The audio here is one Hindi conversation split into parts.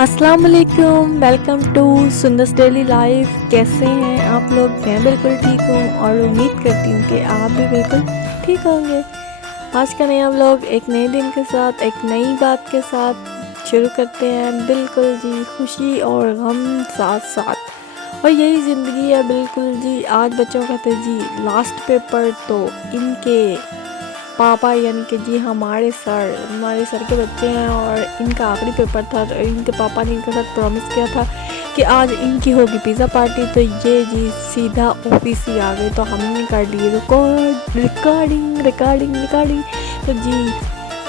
अस्सलाम वालेकुम, welcome to Sundas daily life. कैसे हैं आप लोग? मैं बिल्कुल ठीक हूँ और उम्मीद करती हूँ कि आप भी बिल्कुल ठीक होंगे। आज का नया व्लॉग एक नए दिन के साथ, एक नई बात के साथ शुरू करते हैं। बिल्कुल जी, खुशी और गम साथ साथ, और यही ज़िंदगी है। बिल्कुल जी, आज बच्चों का था जी लास्ट पेपर, तो इनके पापा यानी कि जी हमारे सर के बच्चे हैं और इनका आखिरी पेपर था। तो इनके पापा ने इनके साथ प्रॉमिस किया था कि आज इनकी होगी पिज़्ज़ा पार्टी। तो ये जी सीधा ऑफिस ही आ गए। तो हमने कर लिए रिकॉर्डिंग। तो जी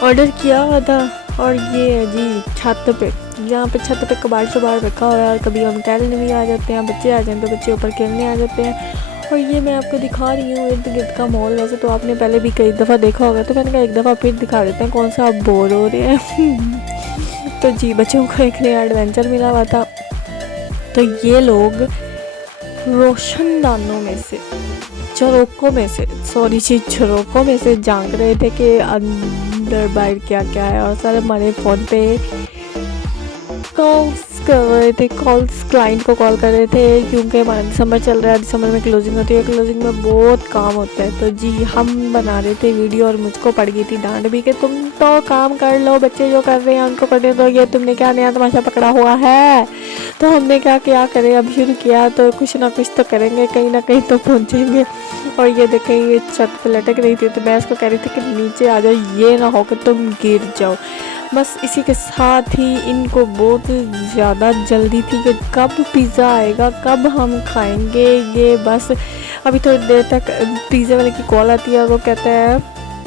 ऑर्डर किया हुआ था और ये है जी छत पे, यहाँ पे छत पे कबाड़ शबाड़ रखा हुआ है। कभी हम टहलने भी आ जाते हैं, बच्चे आ जाते हैं तो बच्चे ऊपर खेलने आ जाते हैं। और ये मैं आपको दिखा रही हूँ इर्द गिर्द का मॉल। वैसे तो आपने पहले भी कई दफ़ा देखा होगा, तो मैंने कहा एक दफ़ा फिर दिखा देते हैं, कौन सा आप बोर हो रहे हैं। तो जी बच्चों को एक नया एडवेंचर मिला हुआ था। तो ये लोग रोशनदानों में से झरोकों में से झांक रहे थे कि अंदर बाहर क्या क्या है। और सारे हमारे फ़ोन पे कॉल्स कर रहे थे, क्लाइंट को कॉल कर रहे थे, क्योंकि हमारा दिसंबर चल रहा है। दिसंबर में क्लोजिंग होती है, क्लोजिंग में बहुत काम होता है। तो जी हम बना रहे थे वीडियो और मुझको पड़ गई थी डांट भी कि तुम तो काम कर लो, बच्चे जो कर रहे हैं उनको करने दो, ये तुमने क्या नया तमाशा पकड़ा हुआ है। तो हमने क्या करें, अब शुरू किया तो कुछ ना कुछ तो करेंगे, कहीं ना कहीं तो पहुँचेंगे। और ये देखें, ये छत पे लटक रही थी, तो मैं उसको कह रही थी कि नीचे आ जाओ, ये ना हो कि तुम गिर जाओ। बस इसी के साथ ही इनको बहुत ज़्यादा जल्दी थी कि कब पिज़्ज़ा आएगा, कब हम खाएंगे। ये बस अभी थोड़ी देर तक पिज़्ज़ा वाले की कॉल आती है और वो कहता है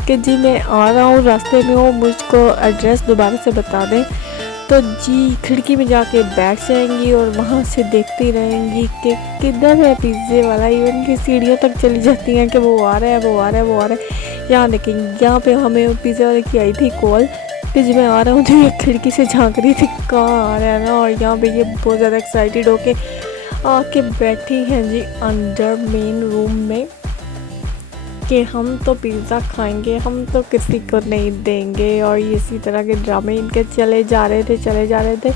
कि जी मैं आ रहा हूँ, रास्ते में हूँ, मुझको एड्रेस दोबारा से बता दें। तो जी खिड़की में जाके बैठ जाएंगी और वहाँ से देखती रहेंगी कि किधर है पिज़्ज़े वाला। इवन की सीढ़ियों तक चली जाती हैं कि वो आ रहा है। यहाँ देखेंगे, यहाँ पे हमें पिज़्ज़ा वाले की आई थी कॉल कि जी मैं आ रहा हूँ। तो ये खिड़की से झांक रही थी कहाँ आ रहा है ना। और यहाँ पे ये बहुत ज़्यादा एक्साइटेड होके आके बैठी हैं जी अंदर मेन रूम में कि हम तो पिज़्ज़ा खाएंगे, हम तो किसी को नहीं देंगे। और इसी तरह के ड्रामे इनके चले जा रहे थे।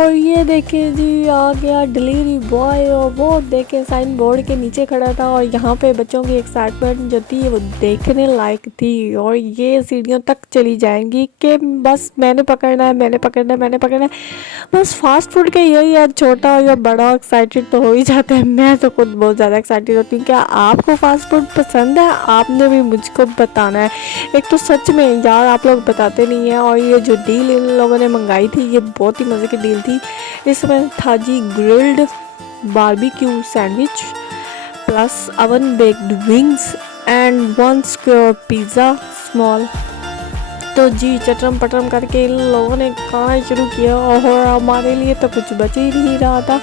और ये देखे जी आ गया डिलीवरी बॉय, और वो देखे साइन बोर्ड के नीचे खड़ा था। और यहाँ पे बच्चों की एक्साइटमेंट जो थी वो देखने लायक थी। और ये सीढ़ियों तक चली जाएंगी कि बस मैंने पकड़ना है। बस फास्ट फूड के यही है, छोटा या बड़ा एक्साइटेड तो हो ही जाता है। मैं तो खुद बहुत ज़्यादा एक्साइटेड होती हूँ। क्या आपको फास्ट फूड पसंद है? आपने भी मुझको बताना है। एक तो सच में यार आप लोग बताते नहीं हैं। और ये जो डील इन लोगों ने मंगाई थी, ये बहुत ही मज़े की डील थी। इसमें था जी grilled barbecue sandwich plus oven baked wings and 1 square pizza small. तो जी चटरम पटरम करके इन लोगों ने खाना शुरू किया और हमारे लिए तो कुछ बच ही नहीं रहा था।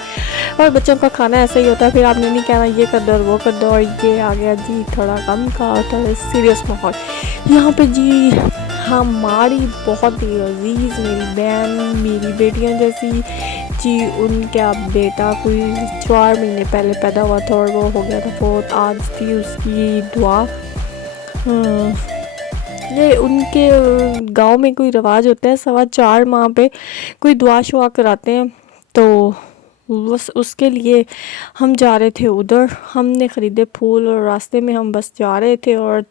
और बच्चों का खाना ऐसा ही होता है, फिर आपने नहीं कहना ये कर दो और वो कर दो। और ये आ गया जी थोड़ा कम का थोड़ा सीरियस माहौल। यहाँ पे जी हमारी बहुत ही अजीज़ मेरी बहन, मेरी बेटियाँ जैसी जी, उनका बेटा कोई 4 महीने पहले पैदा हुआ था और वो हो गया था बहुत। आज थी उसकी दुआ। ये उनके गांव में कोई रिवाज होता है, 4.25 माह पे कोई दुआ शुआ कराते हैं। तो बस उसके लिए हम जा रहे थे उधर। हमने ख़रीदे फूल और रास्ते में हम बस जा रहे थे और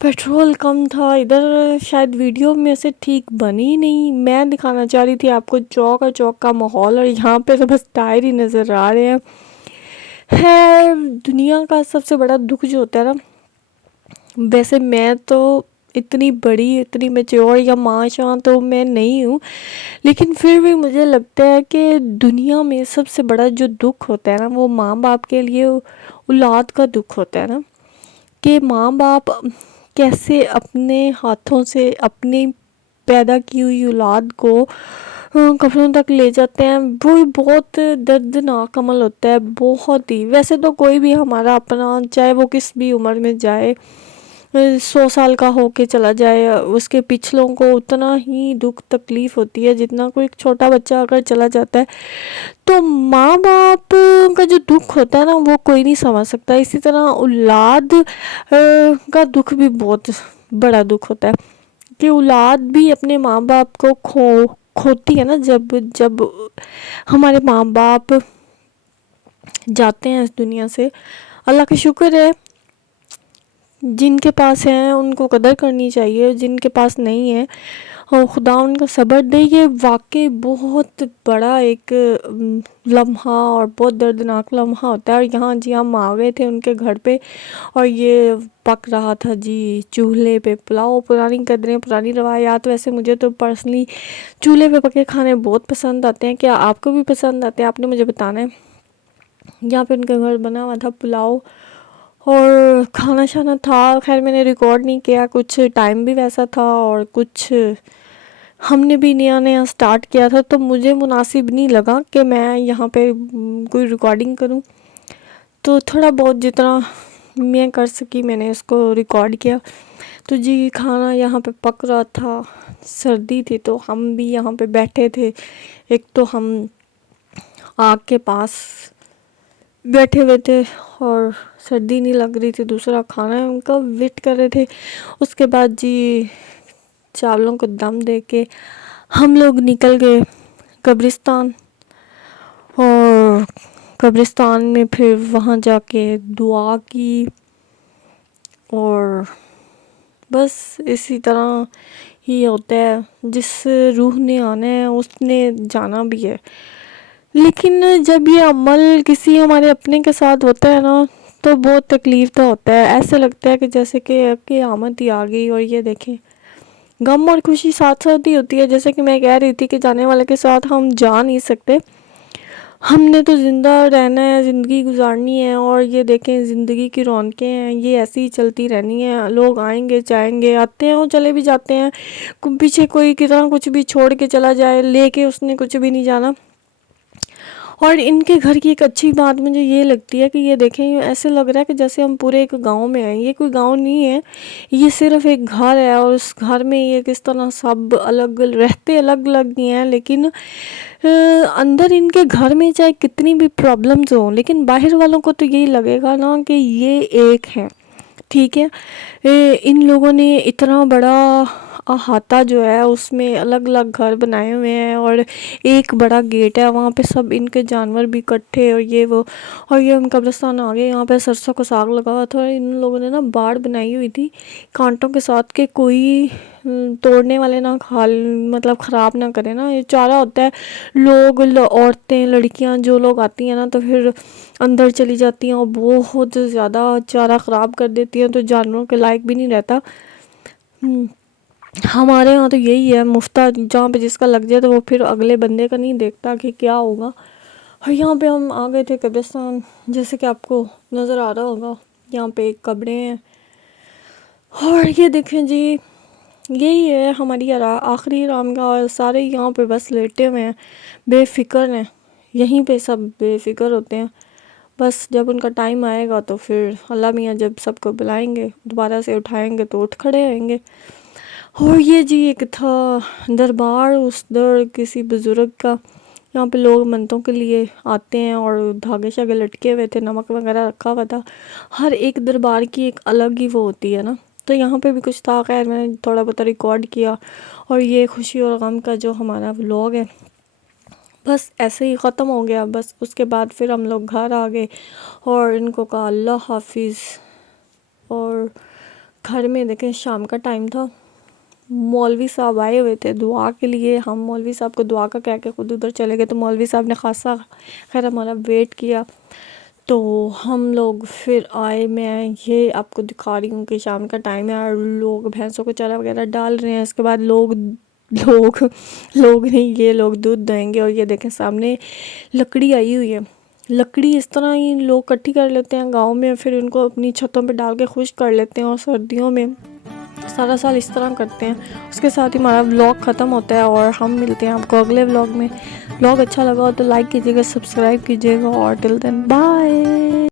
पेट्रोल कम था इधर। शायद वीडियो में से ठीक बनी नहीं। मैं दिखाना चाह रही थी आपको चौक का माहौल, और यहाँ पे तो बस टायर ही नज़र आ रहे हैं। है दुनिया का सबसे बड़ा दुख जो होता है ना, वैसे मैं तो इतनी बड़ी, इतनी मैच्योर या माँ शाँ तो मैं नहीं हूँ, लेकिन फिर भी मुझे लगता है कि दुनिया में सबसे बड़ा जो दुख होता है ना, वो माँ बाप के लिए औलाद का दुख होता है ना। कि माँ बाप कैसे अपने हाथों से अपनी पैदा की हुई औलाद को कब्रों तक ले जाते हैं। वो बहुत दर्दनाक अमल होता है, बहुत ही। वैसे तो कोई भी हमारा अपना, चाहे वो किस भी उम्र में जाए, 100 साल का होके चला जाए, उसके पिछलों को उतना ही दुख तकलीफ़ होती है जितना कोई छोटा बच्चा अगर चला जाता है। तो माँ बाप का जो दुख होता है ना, वो कोई नहीं समझ सकता। इसी तरह औलाद का दुख भी बहुत बड़ा दुख होता है कि औलाद भी अपने माँ बाप को होती है ना, जब जब हमारे माँ बाप जाते हैं इस दुनिया से। अल्लाह का शुक्र है, जिनके पास है उनको कदर करनी चाहिए, जिनके पास नहीं है और खुदा उनका सब्र दे। ये वाकई बहुत बड़ा एक लम्हा और बहुत दर्दनाक लम्हा होता है। और यहाँ जी हम आ गए थे उनके घर पे और ये पक रहा था जी चूल्हे पे पुलाव। पुरानी कदरें, पुरानी रवायात। वैसे मुझे तो पर्सनली चूल्हे पे पके खाने बहुत पसंद आते हैं। क्या आपको भी पसंद आते हैं? आपने मुझे बताना है। यहाँ पे उनके घर बना हुआ था पुलाव और खाना शाना था। खैर मैंने रिकॉर्ड नहीं किया, कुछ टाइम भी वैसा था और कुछ हमने भी नया नया स्टार्ट किया था, तो मुझे मुनासिब नहीं लगा कि मैं यहाँ पे कोई रिकॉर्डिंग करूँ। तो थोड़ा बहुत जितना मैं कर सकी मैंने इसको रिकॉर्ड किया। तो जी खाना यहाँ पे पक रहा था, सर्दी थी तो हम भी यहाँ पे बैठे थे। एक तो हम आग के पास बैठे हुए थे और सर्दी नहीं लग रही थी, दूसरा खाना उनका वेट कर रहे थे। उसके बाद जी चावलों को दम दे के हम लोग निकल गए कब्रिस्तान। और कब्रिस्तान में फिर वहाँ जाके दुआ की और बस इसी तरह ही होता है। जिस रूह ने आना है उसने जाना भी है। लेकिन जब ये अमल किसी हमारे अपने के साथ होता है ना, तो बहुत तकलीफ़ तो होता है। ऐसे लगता है कि जैसे कि क़यामत ही आ गई। और ये देखें, गम और खुशी साथ साथ ही होती है। जैसे कि मैं कह रही थी कि जाने वाले के साथ हम जा नहीं सकते, हमने तो ज़िंदा रहना है, ज़िंदगी गुजारनी है। और ये देखें ज़िंदगी की रौनकें हैं, ये ऐसी ही चलती रहनी है। लोग आएंगे जाएंगे, आते हैं और चले भी जाते हैं। पीछे कोई कितना कुछ भी छोड़ के चला जाए, लेके उसने कुछ भी नहीं जाना। और इनके घर की एक अच्छी बात मुझे ये लगती है कि ये देखें, ऐसे लग रहा है कि जैसे हम पूरे एक गांव में हैं। ये कोई गांव नहीं है, ये सिर्फ एक घर है। और उस घर में ये किस तरह सब अलग रहते, अलग अलग ही हैं, लेकिन अंदर इनके घर में चाहे कितनी भी प्रॉब्लम्स हो, लेकिन बाहर वालों को तो यही लगेगा ना कि ये एक है। ठीक है, इन लोगों ने इतना बड़ा अहाता जो है उसमें अलग अलग घर बनाए हुए हैं और एक बड़ा गेट है, वहाँ पे सब इनके जानवर भी इकट्ठे और ये वो। और ये हम कब्रिस्तान आ गए। यहाँ पे सरसों का साग लगा हुआ था और इन लोगों ने ना बाड़ बनाई हुई थी कांटों के साथ के कोई तोड़ने वाले ना खा, मतलब ख़राब ना करे ना। ये चारा होता है, लोग औरतें लड़कियां जो लोग आती हैं ना तो फिर अंदर चली जाती हैं और बहुत ज़्यादा चारा ख़राब कर देती हैं, तो जानवरों के लायक भी नहीं रहता। हमारे यहाँ तो यही है, मुफ्ता जहाँ पे जिसका लग जाए तो वो फिर अगले बंदे का नहीं देखता कि क्या होगा। और यहाँ पे हम आ गए थे कब्रिस्तान, जैसे कि आपको नज़र आ रहा होगा। यहाँ पे एक कब्रें हैं और ये देखें जी, यही है हमारी आखिरी आरामगाह। और सारे यहाँ पे बस लेटे हुए हैं, बेफिक्र हैं। यहीं पे सब बेफिक्र होते हैं। बस जब उनका टाइम आएगा तो फिर अल्लाह मियाँ जब सबको बुलाएंगे, दोबारा से उठाएंगे तो उठ खड़े होंगे। और ये जी एक था दरबार उस दर किसी बुज़ुर्ग का। यहाँ पे लोग मन्नतों के लिए आते हैं और धागे शागे लटके हुए थे, नमक वगैरह रखा हुआ था। हर एक दरबार की एक अलग ही वो होती है ना, तो यहाँ पे भी कुछ था। खैर मैंने थोड़ा बहुत रिकॉर्ड किया। और ये खुशी और गम का जो हमारा व्लॉग है बस ऐसे ही ख़त्म हो गया। बस उसके बाद फिर हम लोग घर आ गए और इनको कहा अल्लाह हाफिज़। और घर में देखें शाम का टाइम था, मौलवी साहब आए हुए थे दुआ के लिए। हम मौलवी साहब को दुआ का कह के खुद उधर चले गए, तो मौलवी साहब ने खासा खैर हमारा वेट किया। तो हम लोग फिर आए। मैं ये आपको दिखा रही हूँ कि शाम का टाइम है और लोग भैंसों को चारा वगैरह डाल रहे हैं। इसके बाद लोग नहीं, ये लोग दूध देंगे। और ये देखें सामने लकड़ी आई हुई है। लकड़ी इस तरह ही लोग इकट्ठी कर लेते हैं गाँव में, फिर उनको अपनी छतों पर डाल के खुश कर लेते हैं। और सर्दियों में सारा साल इस तरह करते हैं। उसके साथ ही हमारा व्लॉग ख़त्म होता है और हम मिलते हैं आपको अगले व्लॉग में। व्लॉग अच्छा लगा हो तो लाइक कीजिएगा, सब्सक्राइब कीजिएगा और टिल देन बाय।